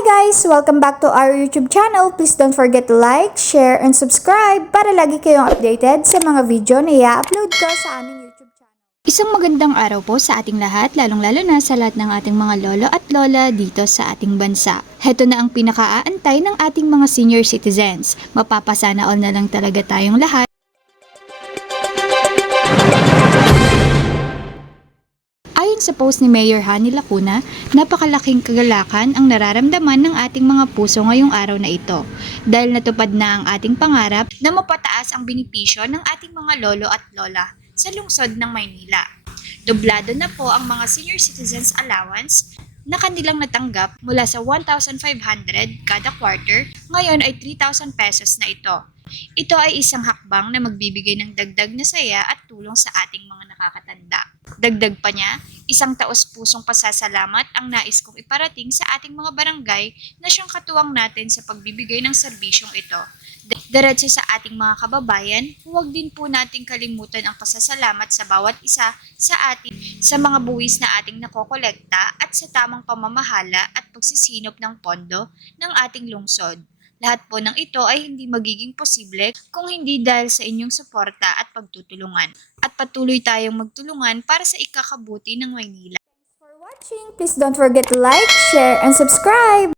guys! Welcome back to our YouTube channel. Please don't forget to like, share, and subscribe para lagi kayong updated sa mga video na i-upload ko sa aming YouTube channel. Isang magandang araw po sa ating lahat, lalong-lalo na sa lahat ng ating mga lolo at lola dito sa ating bansa. Heto na ang pinakaaantay ng ating mga senior citizens. Mapapasana all na lang talaga tayong lahat. Ayon sa post ni Mayor Hani Lacuna, napakalaking kagalakan ang nararamdaman ng ating mga puso ngayong araw na ito dahil natupad na ang ating pangarap na mapataas ang benepisyo ng ating mga lolo at lola sa lungsod ng Maynila. Doblado na po ang mga senior citizens allowance na kanilang natanggap mula sa 1,500 kada quarter, ngayon ay 3,000 pesos na ito. Ito ay isang hakbang na magbibigay ng dagdag na saya at tulong sa ating mga nakakatanda. Dagdag pa niya, isang taos-pusong pasasalamat ang nais kong iparating sa ating mga barangay na siyang katuwang natin sa pagbibigay ng serbisyong ito. Diretso sa ating mga kababayan, huwag din po nating kalimutan ang pasasalamat sa bawat isa sa ating sa mga buwis na ating nakokolekta at sa tamang pamamahala at pagsisinop ng pondo ng ating lungsod. Lahat po ng ito ay hindi magiging posible kung hindi dahil sa inyong suporta at pagtutulungan. At patuloy tayong magtulungan para sa ikakabuti ng Maynila. For watching, please don't forget to like, share, and subscribe!